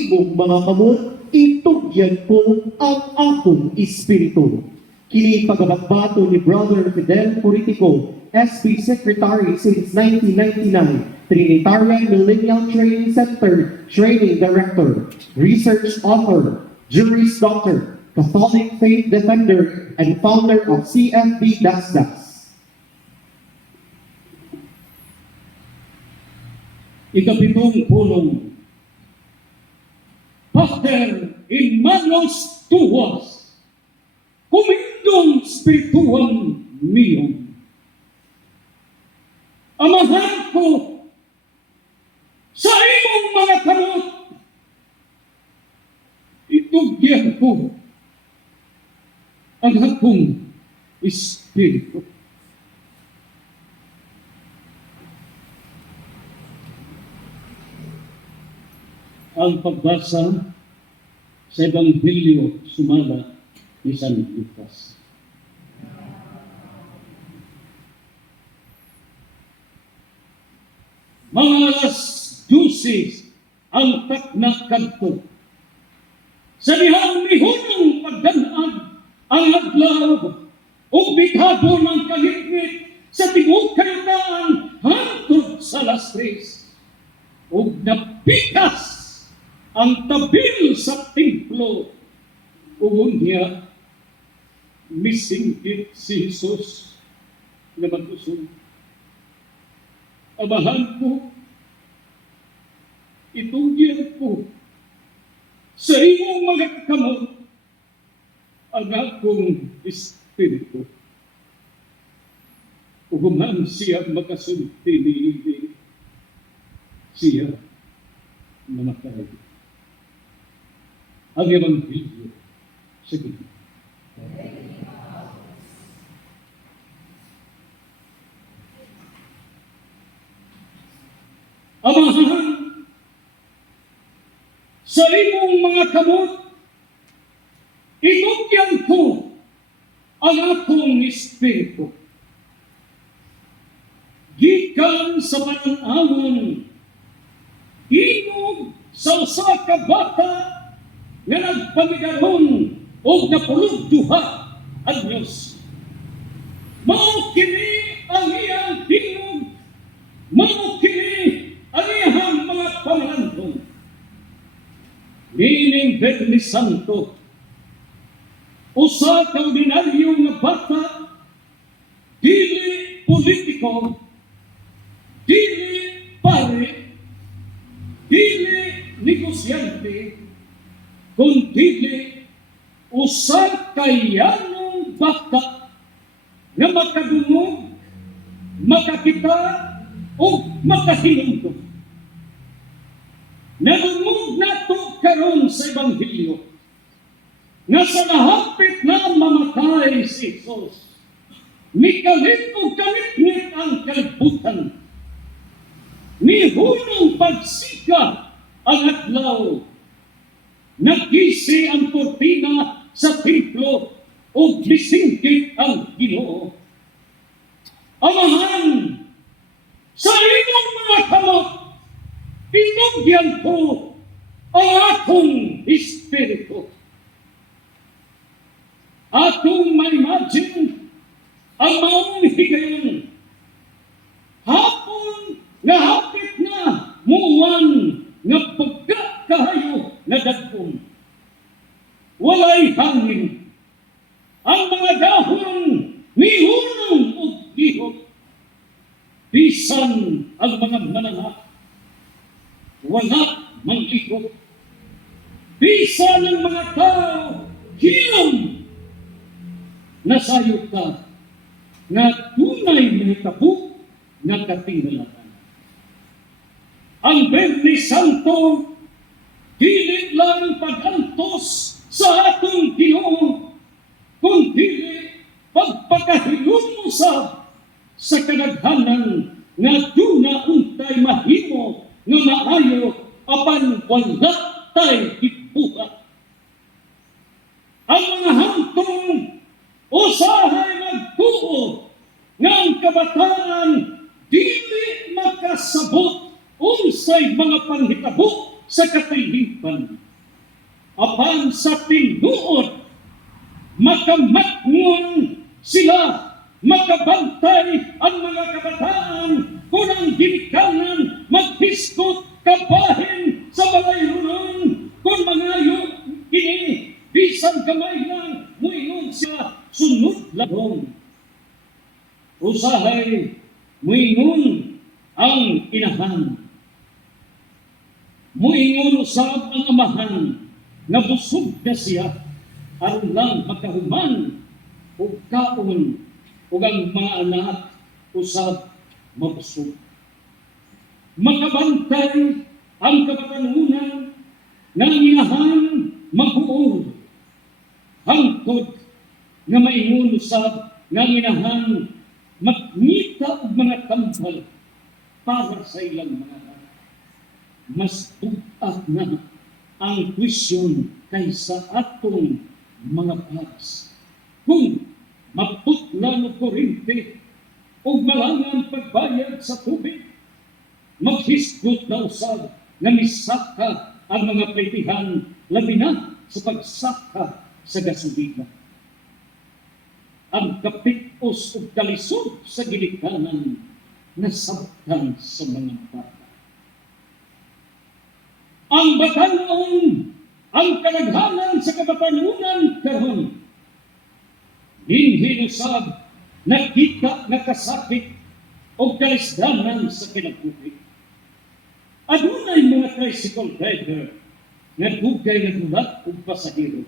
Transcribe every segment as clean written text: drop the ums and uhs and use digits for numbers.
imong mga kamot, itugyan ko ang akong espiritu. Kini pagabagbato ni Brother Fidel Politico, SB Secretary since 1999, Trinitarian Millennial Training Center, Training Director, Research Author, Juris Doctor, Catholic Faith Defender, and founder of CFB Dasdas. Ikapitong pulong, Pater in manos tuas, kumindong spirituam miyong. Amahan ko sa imong mga kamot, itugyan ko ang akong espiritu. Ang pagbasa sa Ebanghelyo sumala ni San Lucas. Mga alas 12 ang takna kadto. Sa dihang mihunong pagdanag ang adlaw o bithabo ng kaligit sa tibuok kayutaan hangtod sa alas 3. O napikas ang tabil sa templo ugon niya misingkit si Jesus na mag-usog. Amahan ko, itugyan ko sa imong mga kamot ang akong espiritu. Uguman siya makasulti ni Ibig, siya namatay. Ang Ebanghelyo sa Ginoo. Amahan, sa imong mga kamot, itugyan ko ang akong espiritu. Gikan sa pananawon, hinog sa usa ka bata nga nagpamigaron o napulugduha ang Diyos. Mao kini ang iyang hinog, mao kini ang iyang mga panglandong. Meaning Bernis Santo, usa ka ordinaryo nga bata, dili politiko, dili pare, dili negosyante, kundi usa ka yanong bata nga makadungog, makakita o makahinungdo. Nadungog nato karon sa Ebanghelyo nga sa nahapit na mamatay si Jesus, mikalit o kalit ang kalibutan, mihunong pagsika ang adlaw, nagisi ang kortina sa templo o gisingkit ang Ginoo. Amahan, sa imong mga kamot, itugyan ko ang akong espiritu. Atong ma-imagine ang maong higayon. Hapon nga hapit na muwan nga pagkakahayo na dagkon. Walay hangin. Ang mga dahon mihunong o gihot. Bisan ang mga mananap, wala manglikot. Bisan ang mga tao hilom, nasayot ka nga tunay mahitabo nga katingalakan. Ang Bernis Santo dili lang pag-antos sa atong Ginoo, kundi pagpakahilumusa sa kadaghanan nga duna untay mahimo nga maayo apan wala tay gibuhat. Ang mga hantong usahay magtuo nga ang kabataan dili makasabot unsay mga panghitabo sa katilipan. Apan sa tinuod, makamatngon sila, makabantay ang mga kabataan kung ang ginikanan maghiskot kabahin sa balayrunon kung mangayo kini bisan gamay lang muingon siya sunod labong. Usahay muingon ang inahan, muingon usab ang amahan nga busog na siya aron lang makahuman ug kaon ug ang mga anak usab mabusog. Makabantay ang kabatanunan ng inahan magbuol hangtod nga maingon usab nga inahan magngita og mga tambal para sa ilang mga anak. Mas tug-ak na ang kwisyon kaysa atong mga pads. Kung maputla ng kurente o malangang pagbayad sa tubig, maghisgot na usab na misaka ang mga petihan, labi na sa pagsaka sa gasolina. Ang kapitos o kalisod sa gilikanan nasabtan sa mga bata. Ang batanon, ang kalaghanan sa kabatanunan karon, hinhinusab, nakita na kasakit o kalisdanan sa kinabuhi. Adunay mga tricycle rider nga dugay na gulat o pasahero.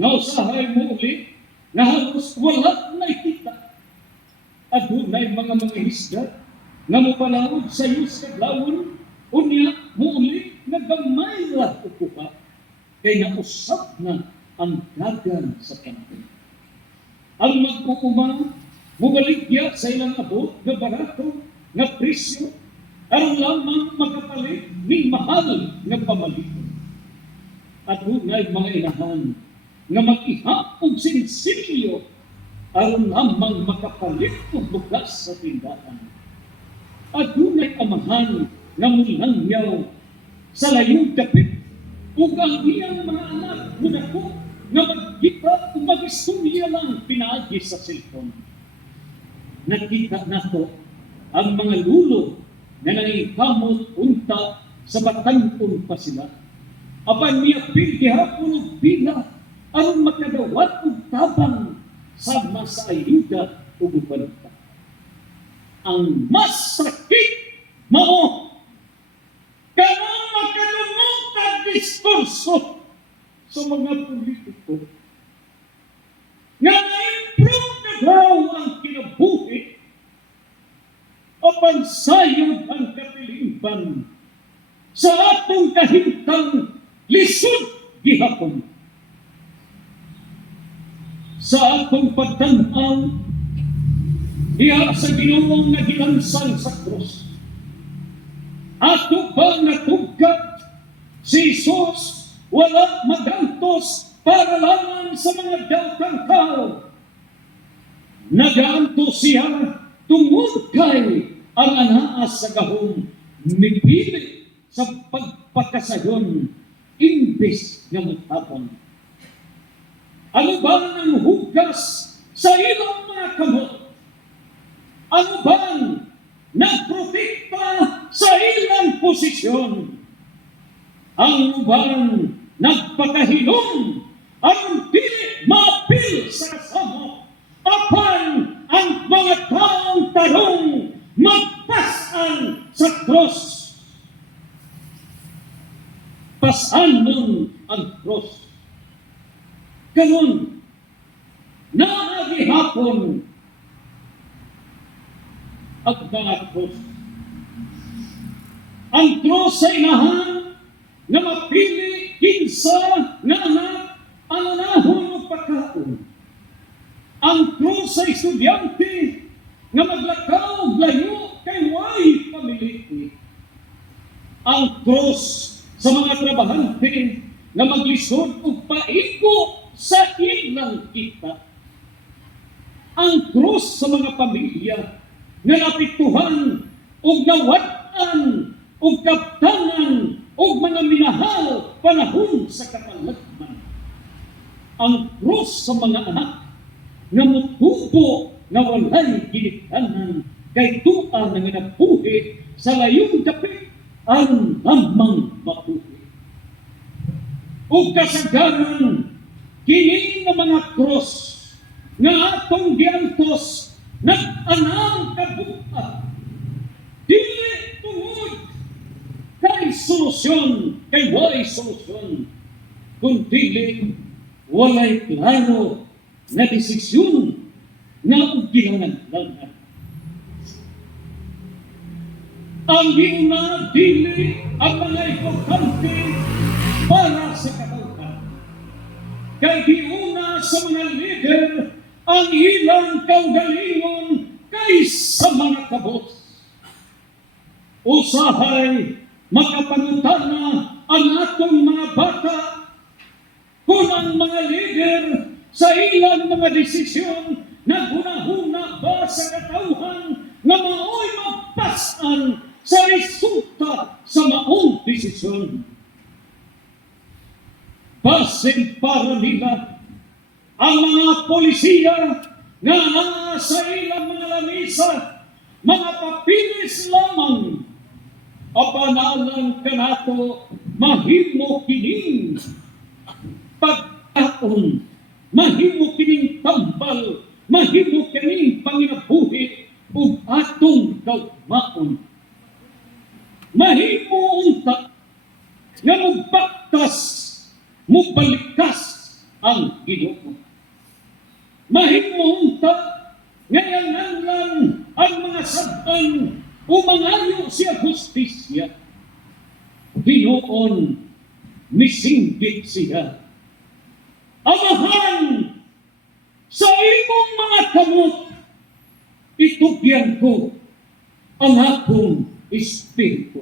Nausahay mo uli na halos wala na ikita. Adunay mga isda nga mapalaod sa iyo sa kadlawon unya mo uli nagamay ra ukuha kay nausap na ang dagan sa panahon. Ang magkukumang mubaligya sa ilang abot na barato na presyo aron lamang makapalit ng mahal na pamalikon. At hunay mga inahan na mag-ihap og sinsilyo aron lamang makapalit og bugas sa tindahan. At hunay amahan na mulangyaw sa layong dapit ug ang iyang mga anak munako na magkita o mag-istorya lang pinaagi sa cellphone. Nakita nato ang mga lulo na nangikamot unta sa batangkon pa sila. Apan niya gihapon og pila aron makadawat og tabang sama sa ayuda ug ubalita. Ang mas sakit mao kanang makadungog kag diskurso sa mga politiko nga na-improve na daw ang kinabuhi apan sayod ang katilingban sa atong kahimtang lisod gihapon. Sa atong pagtanaw diha sa Ginoong nagilansang sa krus, ato ba natugkat si Jesus wala magantos para lamang sa mga daotang tao. Nagaantos siya tungod kay ang anaas sa gahom mipili sa pagpakasayon imbes nga matapon. Ano ba ang hugas sa ilang mga kamot? Ano bang nagprotekta sa ilang posisyon? Ang bang nagpakahilom ang dili mapil sa kasama apan ang mga taong tarong magpasan sa krus? Pasan nun ang krus. Ganun, naagihapon ang mga krus. Ang krus sa inahan na mapili kinsa nga anak ang anahon o pagkaon. Ang krus sa estudyante nga maglakaw layo kay way pamiliti. Ang krus sa mga trabahante na maglisod o paigo sa ilang kita. Ang krus sa mga pamilya na napituhan o nawatan o kaptanan o mga minahal panahon sa katalagman. Ang krus sa mga anak nga mutubo nga walay ginikanan kay tuwa nga nabuhi sa layong dapit ang lamang mabuhi. O kasagaran kini nga mga krus nga atong giantos nag-anang kabuhat dili tungod kay solusyon, kay walay solusyon, kundi walay klaro na desisyon nga ginanglan. Ang giuna dili ang mga importante para sa katauhan. Kay giuna sa mga leader ang ilang kaugalingon kaysa mga kabos. Usahay makapangutana ang atong mga bata kung ang mga leader sa ilang mga desisyon naghunahuna ba sa katauhan nga mao'y magpasan sa resulta sa maong desisyon. Basin para nila ang mga polisiya nga sa ilang mga lamisa, mga papilis lamang apanalang kanato mahimo kining pagkaon, mahimo kining tambal, mahimo kining panginabuhi ug atong kaugmaon. Mahimo unta nga mugbaktas, mubalikas ang Ginoo. Mahimo unta nga yanganlan ang mga sabtan o mangayo siya justisya. Ginoon, misinggit siya. Amahan, sa imong mga kamot, itugyan ko ang akong espiritu.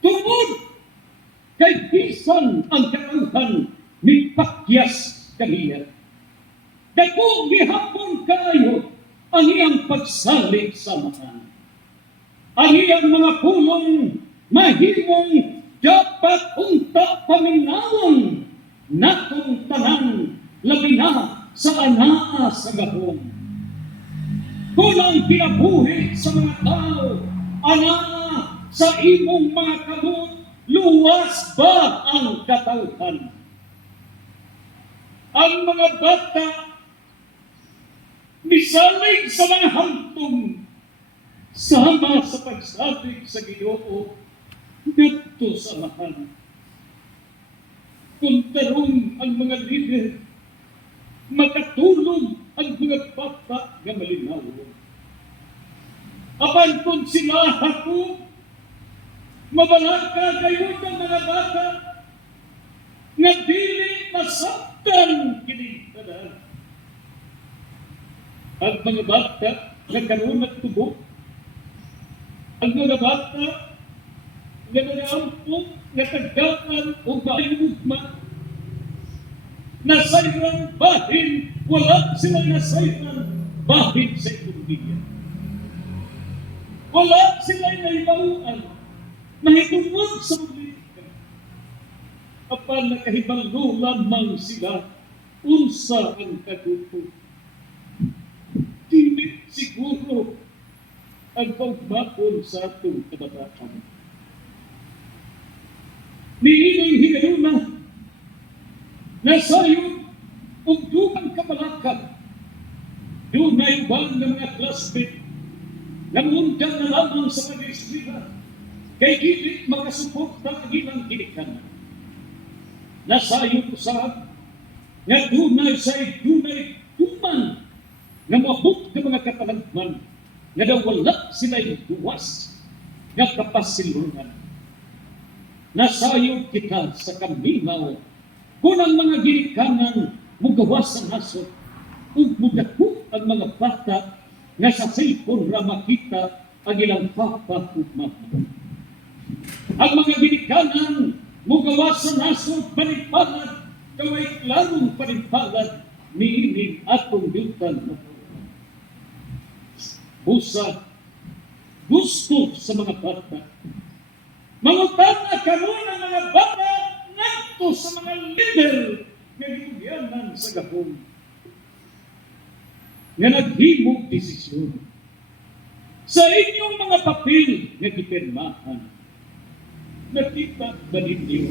Tungod kay bisan ang katauhan ni pakyas kaniya. Dako gihapon kayo ang iyang pagsalig sa mga. Ang iyang mga pulong mahimong dapat unta paminawon natong tanan labi na sa anaa sa gahom. Kung ang pinabuhi sa mga tao, anaa sa imong mga kamot, luwas ba ang katauhan? Ang mga bata misalig sa mga hantong sama sa pagsalig sa Ginoo dito sa lahat. Kung karon ang mga leader makatulong ang mga bata nga malinaw. Apan kung sila ako mabalaka kayo ng mga bata nga dili masabtan kini tanan. Ang mga bata na karoon at tubo, ang mga bata na nangampong, natagdaan o bayugma, nasayrang bahin, wala silang nasayrang bahin sa ekonomiya. Wala silang naibauan, mahitungod sa politika. Apan nakahibalo lamang sila, unsa ang kagupo. Dili siguro ang pagbakon sa atong kabataan. Niining higayuna na sayo ug dugang kabalakad. Dunay uban ng mga classmate nangundan na lamang sa pag-eskwela kay dili makasuporta ang ilang ginikanan. Nasayo usab nga dunay tuman nga mabuk ng mga katalagman nga daw wala sila'y duwas nga kapasilungan. Nasayo kita sa kaminaw kung ang mga ginikanan mugawas ang hasot ug mudako ang mga bata nga sa cellphone ra makita ang ilang papa ug mama. Ang mga ginikanan mugawas ang hasot panipalad kaway klarong panipalad niining atong yutan. Busa, gusto sa mga bata Mangutana karon ang mga bata ngadto sa mga leader nga gitugianan sa gahom. Nga naghimog desisyon sa inyong mga papel nga gipirmahan. Nakita ba ninyo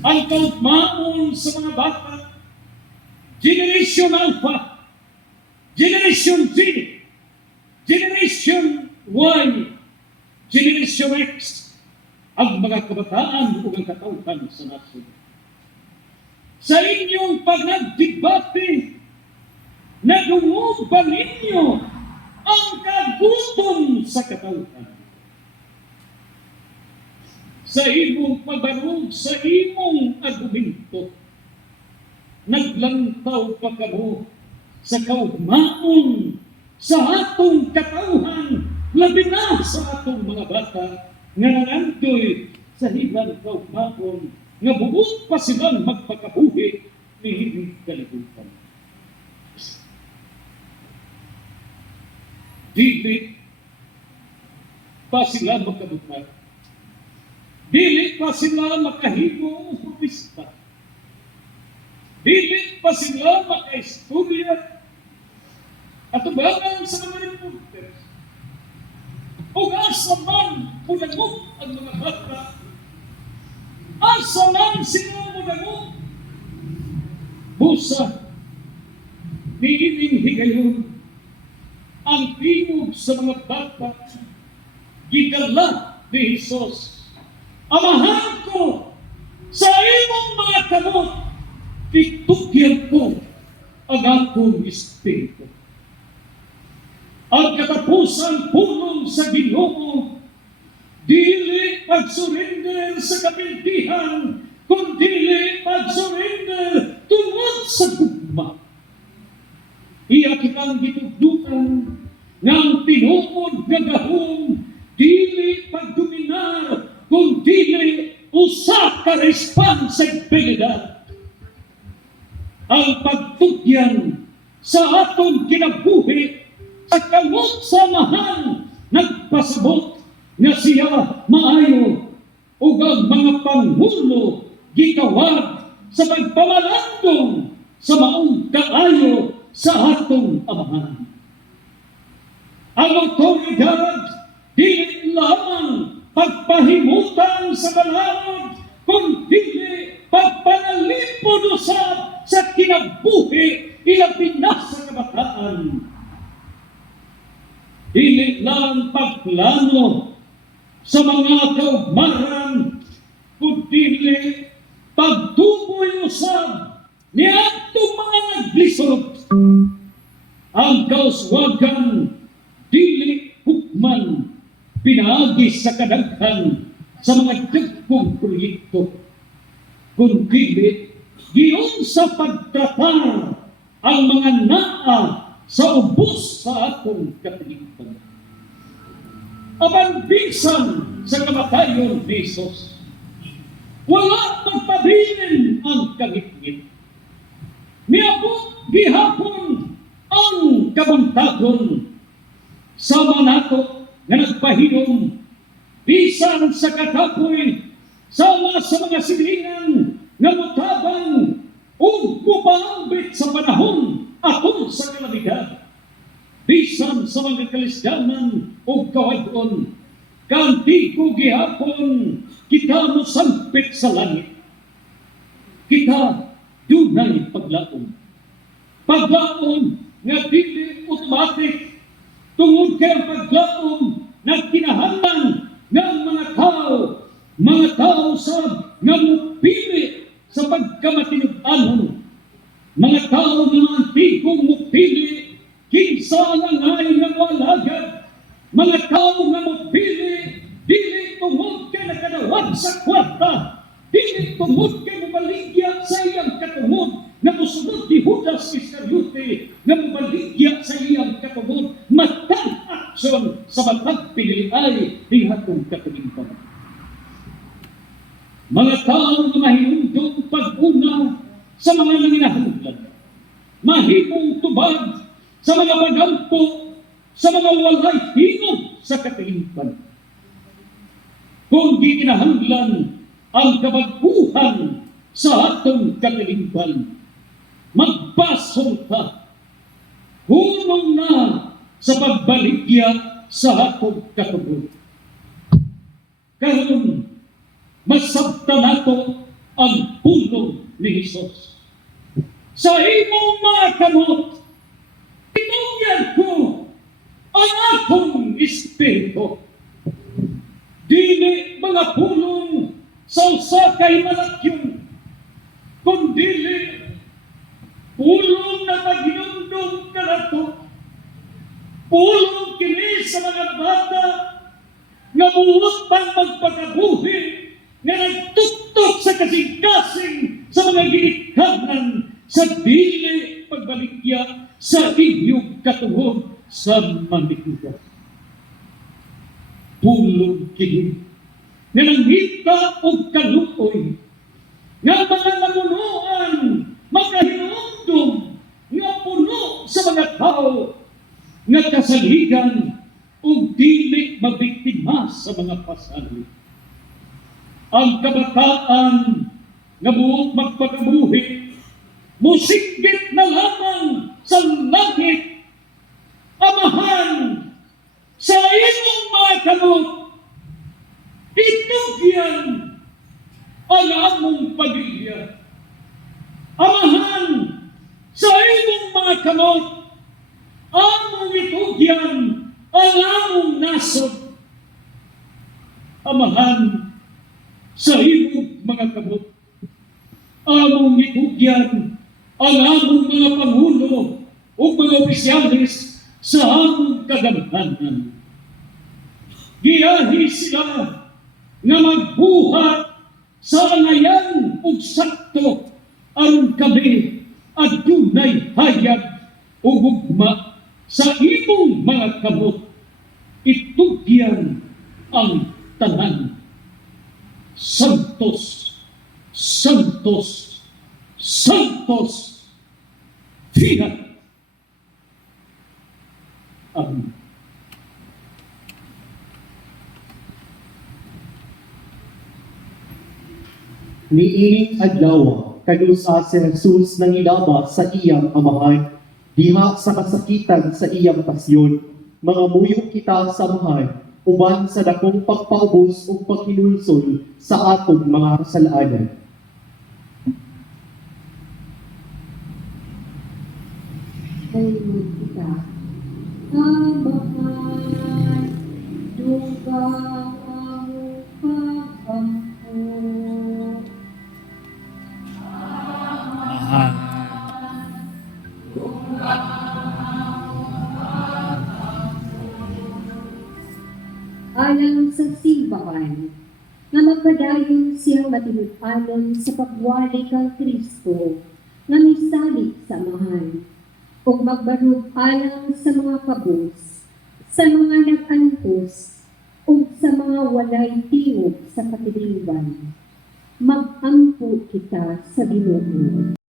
ang kaugmaon sa mga bata? Generation Alpha, Generation Z, Generation Y, Generation X, ang mga kabataan o ang katauhan sa nasyon. Sa inyong pagdebate, nadungog ba ninyo ang kagutom sa katauhan? Sa imong pagbarog sa imong argumento, naglantaw pa kamo sa kaugmaon sa atong katauhan, labi na sa atong mga bata nga nanandoy sa hilang kaugmaon nga buot pa silang magpakabuhi ni hindi kalibutan. Dili pa sila magkabutan. Dili pa sila makahimo o propista. Dili pa sila makaistorya at ubangan sa mga reporters. O asa man munagok ang mga bata, asa man sila munagok, busa niining higayon ang tingog sa mga bata, gidala ni Jesus. Amahan ko sa imong mga kamot, itugyan ko ang akong espiritu. Ang katapusan pulong sa Ginoo, dili pag-surrender sa kapiltihan, kundi pag-surrender tungod sa gugma. Iya kitang gitugdukan ng tinuod nga gahom, dili pagdominar, kundi usa ka responsibilidad. Ang pagtugyan sa atong kinabuhi sa kamot samahan nagpasabot nga siya maayo ug ang mga pangulo gitawag sa pagpamalandong sa maong kaayo sa atong amahan. Ang otoridad dili lamang pagpahimutan sa balaod, kundi pagpanalipod usab sa kinabuhi ilabi na sa kabataan. Dili lang pagplano sa mga kaugmaran, kundi pagtuboy usab ni atong mga naglisod. Ang kauswagan dili hukman pinaagi sa kadaghan sa mga dagkong proyekto, kundi giyon sa pagtratar ang mga naa sa ubos sa atong kapilitan. Aban bisan sa kamatayon ni Jesus, wala magpabilin ang kagitgit. Miabot gihapon ang kabuntagon sa manato nga nagpahinom bisan sa katapoy sama sa mga silingan nga mutabang ug mupahambit sa panahon atol sa kalamidad. Bisan sa mga kalisdanan o kawadon, kantigo gihapon kita mosampit sa langit. Kita dunay paglaom. Paglaom nga dili automatic, tungod kay ang paglaom na kinahanglan ng mga tao sa nga mupili sa pagkamatinud-anon. Mga tao nga antigong mupili kinsa nga ngay nga walagad. Mga tao nga mupili dili tungod kay nakadawat sa kwarta, dili tungod kay mabaligya sa iyang katungod nga mosunod ni Judas Iscariote, nga mabaligya sa iyang katungod matang aksyon sa matag piniliay ni hatong katulimpan. Mga tao nga mahinungdong pag-una sa mga nanginahanglan, mahimong tubag sa mga pagampo, sa mga walay hinog sa katilimpan. kundi kinahanglan ang kabaguhan sa atong katilingban. Magbasol ka, hunong na sa pagbaligya sa atong katubod. Karon, masabta nato ang pulong ni Jesus. Sa imong mga kamot, tinugyan ko ang akong espiritu. Dili mga pulong sa usa kay malakyon, kundili pulong na maghinumdum kanato. Pulong kini sa mga bata nga buot pang magpakabuhi, nga nagtuktok sa kasing-kasing sa mga ginikanan sa dili pagbaligya sa inyong katuhod sa manikuha. Pulong kini nga nanghita og kaluoy, nga mga namunuan makahinumdum nga puno sa mga tao nga kasaligan o dili mabiktima sa mga pasalig. Ang kabataan nga buot magpakabuhi, musinggit na lamang sa langit. Amahan, sa imong mga kamot, itugyan ang among pamilya. Amahan, sa imong mga kamot, among itugyan ang among nasod. Amahan, sa imong mga kamot, among itugyan ang among mga pangulo o mga opisyalis sa among kadamhanan. Giyahi sila nga magbuhat sa ngayan ug sakto aron kami adunay hayag o gugma sa imong mga kamot. Itugyan ang tanan. Santos, Santos, Santos, Fiat. Amen. Niining adlaw, kanusa si Jesus nangilaba sa iyang amahan, diha sa kasakitan sa iyang pasyon, mga muyo kita sa amahan, uban sa dakong pagpaubos o paghinulsol sa atong mga kasalanan. Ayun kita. Amahan, duga ang pag-ampo. Alang sa simbahan, nga magpadayon siyang matinud-anon sa pagwali kang Kristo, nga misalig sa amahan, o magbarog alang sa mga kabos, sa mga nag-antos, o sa mga walay tingog sa katilingban. Mag-ampo kita sa Ginoo.